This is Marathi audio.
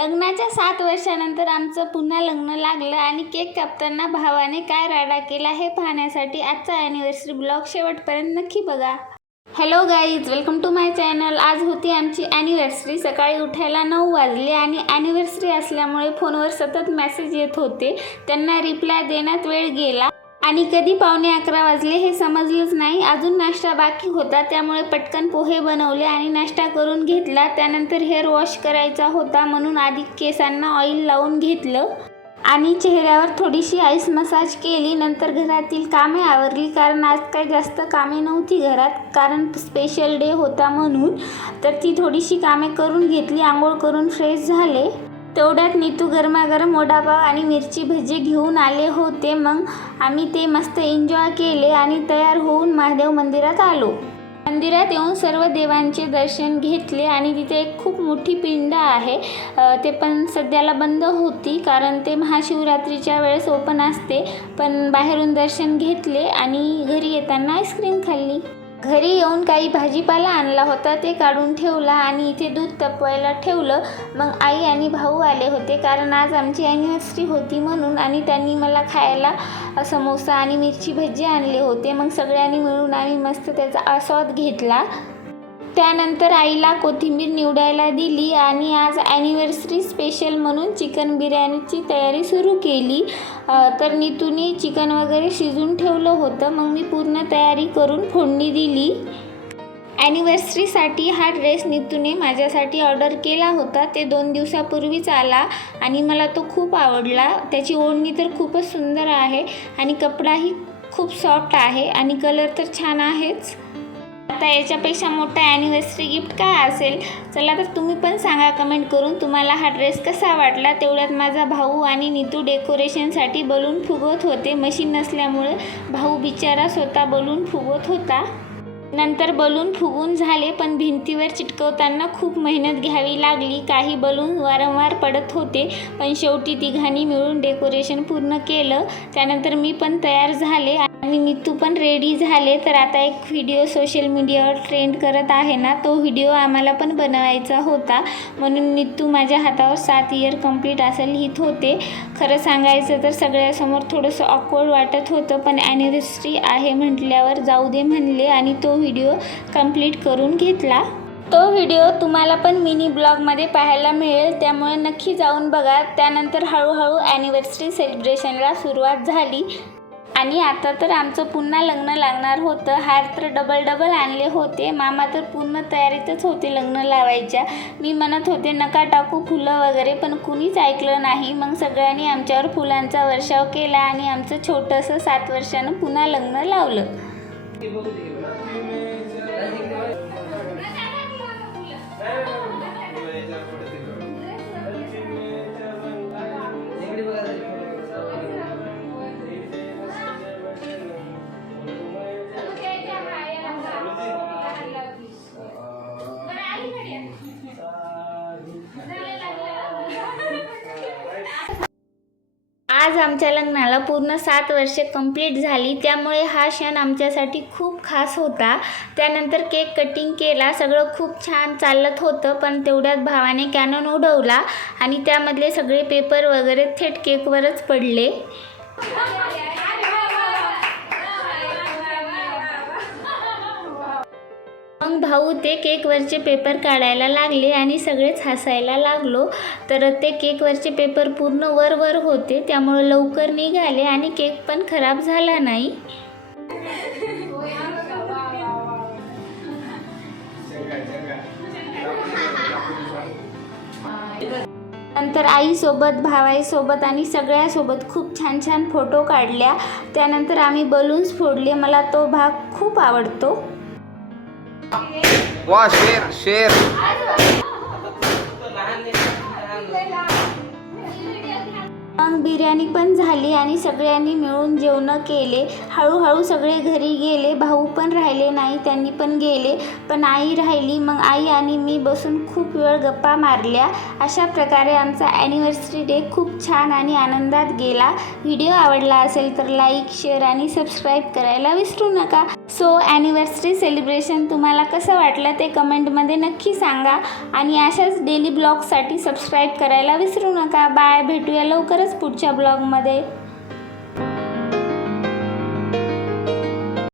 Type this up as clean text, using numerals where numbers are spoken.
लग्नाच्या 7 वर्षानंतर आमचं पुन्हा लग्न लागलं आणि केक कापताना भावाने काय राडा केला हे पाहण्यासाठी आजचा ॲनिव्हर्सरी ब्लॉग शेवटपर्यंत नक्की बघा. Hello guys, welcome to my channel. आज होती आमची ॲनिव्हर्सरी. सकाळी उठायला 9 वाजले आणि ॲनिव्हर्सरी असल्यामुळे फोनवर सतत मेसेज येत होते. त्यांना रिप्लाय देण्यात वेळ गेला आणि कधी 11:15 वाजले हे समजलंच नाही. अजून नाश्ता बाकी होता, त्यामुळे पटकन पोहे बनवले आणि नाश्ता करून घेतला. त्यानंतर हेअर वॉश करायचा होता म्हणून आधी केसांना ऑइल लावून घेतलं आणि चेहऱ्यावर थोडीशी आईस मसाज केली. नंतर घरातील कामे आवरली, कारण आज काही जास्त कामे नव्हती घरात, कारण स्पेशल डे होता म्हणून. तर ती थोडीशी कामे करून घेतली. आंघोळ करून फ्रेश झाले. तेवढ्यात नीतू गरमागरम वडापाव आणि मिरची भजी घेऊन आले होते. मग आम्ही ते मस्त एन्जॉय केले आणि तयार होऊन महादेव मंदिरात आलो. मंदिरात येऊन सर्व देवांचे दर्शन घेतले आणि तिथे एक खूप मोठी पिंड आहे. ते पण सध्याला बंद होती, कारण ते महाशिवरात्रीच्या वेळेस ओपन असते. पण बाहेरून दर्शन घेतले आणि घरी येताना आईस्क्रीम खाल्ली. घरी येऊन काही भाजीपाला आणला होता, ते काढून ठेवला आणि इथे दूध तापवायला ठेवलं. मग आई आणि भाऊ आले होते, कारण आज आमची ॲनिव्हर्सरी होती म्हणून, आणि त्यांनी मला खायला समोसा आणि मिरची भजी आणले होते. मग सगळ्यांनी मिळून आम्ही मस्त त्याचा आस्वाद घेतला. त्यानंतर आईला कोथिंबीर निवडायला दिली आणि आज ॲनिव्हर्सरी स्पेशल म्हणून चिकन बिर्याणीची तयारी सुरू केली. तर नीतूने चिकन वगैरे शिजून ठेवलं होतं. मग मी पूर्ण तयारी करून फोडणी दिली. ॲनिव्हर्सरीसाठी हा ड्रेस नीतूने माझ्यासाठी ऑर्डर केला होता. ते 2 दिवसापूर्वीच आला आणि मला तो खूप आवडला. त्याची ओढणी तर खूपच सुंदर आहे आणि कपडाही खूप सॉफ्ट आहे आणि कलर तर छान आहेच. आता याच्यापेक्षा मोठा ॲनिव्हर्सरी गिफ्ट काय असेल? चला तर तुम्ही पण सांगा कमेंट करून तुम्हाला हा ड्रेस कसा वाटला. तेवढ्यात माझा भाऊ आणि नीतू डेकोरेशनसाठी बलून फुगवत होते. मशीन नसल्यामुळे भाऊ बिचारा स्वतः बलून फुगवत होता. नंतर बलून फुगून झाले, पण भिंतीवर चिटकवताना खूप मेहनत घ्यावी लागली. काही बलून वारंवार पडत होते, पण शेवटी तिघांनी मिळून डेकोरेशन पूर्ण केलं. त्यानंतर मी पण तयार झाले आणि नीतू पण रेडी झाले. तर आता एक व्हिडिओ सोशल मीडियावर ट्रेंड करत आहे ना, तो व्हिडिओ आम्हाला पण बनवायचा होता, म्हणून नीतू माझ्या हातावर 7 इयर कंप्लीट असं लिहित होते. खरं सांगायचं तर सगळ्यासमोर थोडंसं ऑकवर्ड वाटत होतं, पण ॲनिव्हर्सरी आहे म्हटल्यावर जाऊ दे म्हणले आणि तो व्हिडिओ कंप्लीट करून घेतला. तो व्हिडिओ तुम्हाला पण मिनी ब्लॉगमध्ये पाहायला मिळेल, त्यामुळे नक्की जाऊन बघा. त्यानंतर हळूहळू ॲनिव्हर्सरी सेलिब्रेशनला सुरुवात झाली आणि आता तर आमचं पुन्हा लग्न लागणार होतं. हार तर डबल आणले होते. मामा तर पूर्ण तयारीतच होते लग्न लावायच्या. मी म्हणत होते नका टाकू फुलं वगैरे, पण कुणीच ऐकलं नाही. मग सगळ्यांनी आमच्यावर फुलांचा वर्षाव केला आणि आमचं छोटंसं 7 वर्षानं पुन्हा लग्न लावलं. आज आमच्या लग्नाला पूर्ण 7 वर्षे कंप्लीट झाली, त्यामुळे हा क्षण आमच्यासाठी खूप खास होता. त्यानंतर केक कटिंग केला. सगळं खूप छान चालत होतं, पण तेवढ्यात भावाने कॅनन उडवला आणि त्यामधले सगळे पेपर वगैरे थेट केकवरच पडले. मग भाऊ ते केकवरचे पेपर काढायला लागले आणि सगळेच हसायला लागलो. तर ते केकवरचे पेपर पूर्ण वर होते, त्यामुळे लवकर निघाले आणि केक पण खराब झाला नाही. नंतर आईसोबत, भावाईसोबत आणि सगळ्यासोबत खूप छान फोटो काढल्या. त्यानंतर आम्ही बलून्स फोडले. मला तो भाग खूप आवडतो. वाह, शेर मग बिर्याणी पण झाली आणि सगळ्यांनी मिळून जेवण केले. हळूहळू सगळे घरी गेले. भाऊ पण राहिले नाही, त्यांनी पण गेले, पण आई राहिली. मग आई आणि मी बसून खूप वेळ गप्पा मारल्या. अशा प्रकारे आमचा ॲनिव्हर्सरी डे खूप छान आणि आनंदात गेला. व्हिडिओ आवडला असेल तर लाईक, शेअर आणि सबस्क्राईब करायला विसरू नका. सो ॲनिव्हर्सरी सेलिब्रेशन तुम्हाला कसं वाटलं ते कमेंटमध्ये नक्की सांगा आणि अशाच डेली ब्लॉगसाठी सबस्क्राईब करायला विसरू नका. बाय, भेटूया लवकरच पुढच्या ब्लॉगमध्ये.